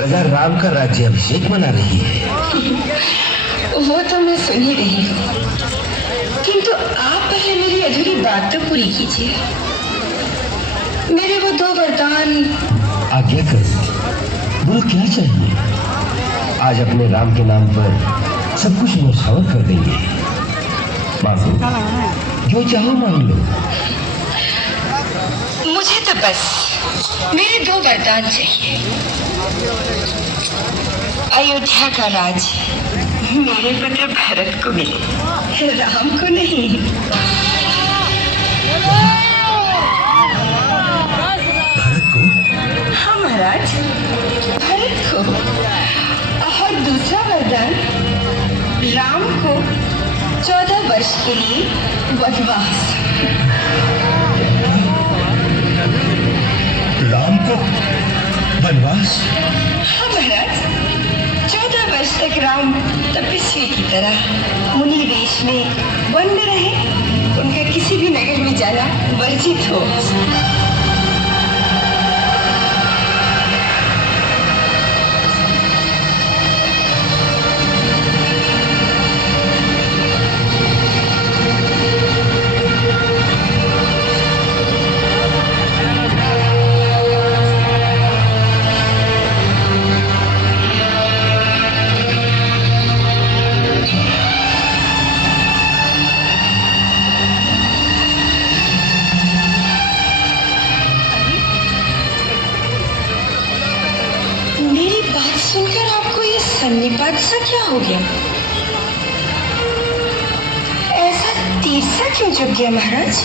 प्रजा राम का राज्याभिषेक मना रही है। वो तो मैं सुन ही रही हूँ, किंतु आप पहले मेरी अधूरी बात तो पूरी कीजिए। मेरे वो 2 वरदान। आज्ञा कर, बोलो क्या चाहिए? आज अपने राम के नाम पर सब कुछ न्यौछावर कर देंगे। मांगो, जो चाहो मांग लो। मुझे तो बस मेरे 2 वरदान चाहिए। अयोध्या का राज मेरे पुत्र भरत को मिले, राम को नहीं। भरत को? हाँ महाराज, भरत को। और दूसरा वरदान, राम को 14 वर्ष के लिए वनवास। राम को वनवास? हाँ महाराज, 14 वर्ष तक राम तपस्वी की तरह मुनि वेश में वन में रहे, उनका किसी भी नगर में जाना वर्जित हो। सन्निपात सा क्या हो गया? ऐसा तीसरा क्यों चुक गया महाराज?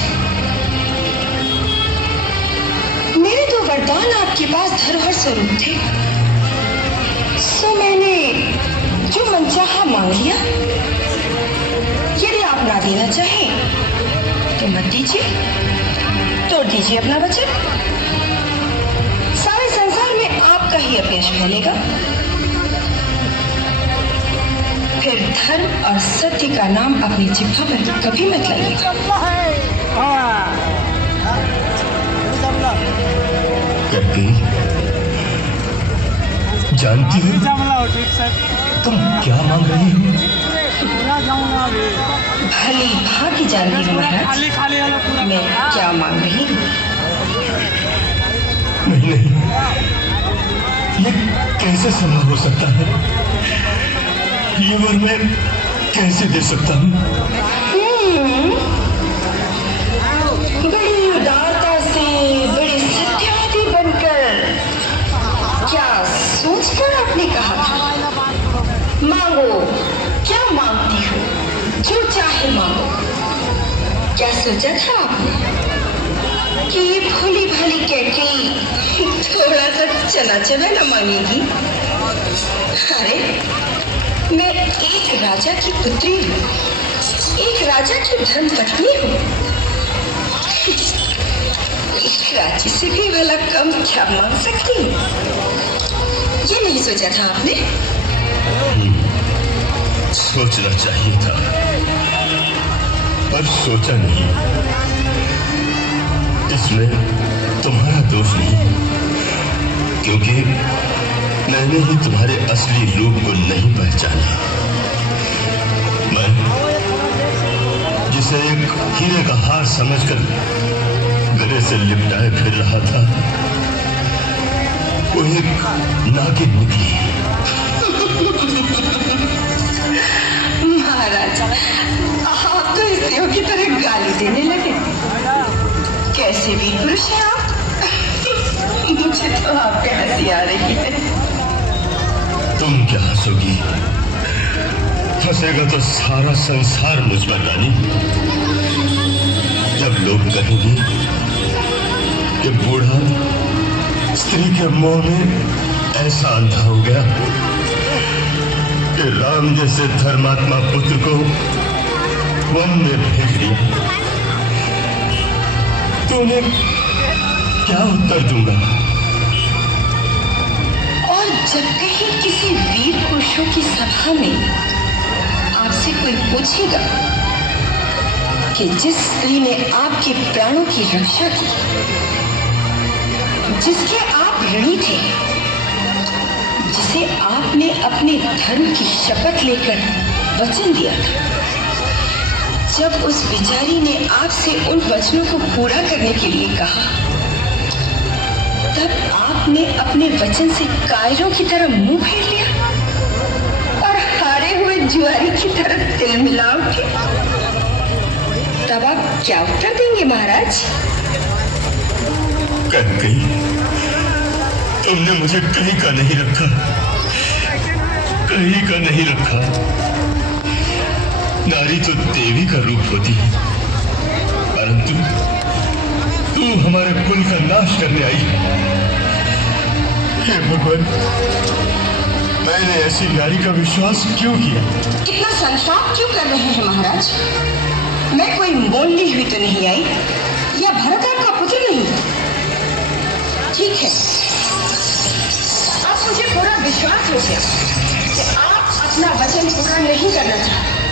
मेरे 2 वरदान आपके पास धरोहर स्वरूप थे, सो मैंने जो मनचाहा मांग लिया। यदि आप ना देना चाहें तो मत दीजिए, तोड़ दीजिए अपना वचन। सारे संसार में आपका ही अपयश फैलेगा। फिर धर्म और सत्य का नाम अपनी जिह्वा पर कभी मत लाइएगा। करके जानती हो तुम क्या मांग रही हो? भली भांति जानती हूँ महाराज, मैं क्या मांग रही हूँ। नहीं, ये कैसे संभव हो सकता है? ये वर मैं कैसे दे सकता हूँ? बड़ी उदारता से, बड़े सत्यवादी बनकर, क्या सोचकर आपने कहा था? मांगो, क्या मांगती हो? जो चाहे मांगो। क्या सोचा था आपने कि ये भोली भाली कैकेयी थोड़ा सा चना चना न मांगेगी? अरे मैं एक राजा की पुत्री हूँ, एक राजा की धर्म पत्नी हूँ। एक राज्य से भी भला कम क्या मांग सकती हूँ? ये नहीं सोचा था आपने? सोचना चाहिए था, पर सोचा नहीं। इसमें तुम्हारा दोष नहीं, क्योंकि मैंने ही तुम्हारे असली रूप को नहीं पहचाना। मैं जिसे एक हीरे का हार समझकर गले से लिपटाए फिर रहा था, वो एक नागिन निकली। महाराज, आप तो स्त्रियों की तरह गाली देने लगे। कैसे भी पुरुष हैं आप? मुझे तो आप पे हंसी आ रही है। तुम क्या हंसोगी? हंसेगा तो सारा संसार मुझ पर रानी। जब लोग कहेंगे कि बूढ़ा स्त्री के मोह में ऐसा अंधा हो गया कि राम जैसे धर्मात्मा पुत्र को वन में भेज दिया, तो उन्हें क्या उत्तर दूंगा? और जब कहीं किसी वीर पुरुषों की सभा में आपसे कोई पूछेगा कि जिस स्त्री ने आपके प्राणों की रक्षा की, जिसके आप ऋणी थे, जिसे आपने अपने धर्म की शपथ लेकर वचन दिया था, जब उस बिचारी ने आपसे उन वचनों को पूरा करने के लिए कहा, तब आपने अपने वचन से कायरों की तरह मुंह फेर लिया और हारे हुए जुआरी की तरह तिल मिला उठे। तब आप क्या उत्तर देंगे महाराज? कहीं तुमने मुझे कहीं का नहीं रखा, कहीं का नहीं रखा। नारी तो देवी का रूप होती है, परंतु तू हमारे कुल का नाश करने आई है। हे भगवान, मैंने ऐसी नारी का विश्वास क्यों किया? इतना संताप क्यों कर रहे हैं महाराज? मैं कोई मोल ली हुई तो नहीं आई, या भरत का पुत्र नहीं। ठीक है, अब मुझे पूरा विश्वास हो गया कि आप अपना वचन पूरा नहीं करना चाहते।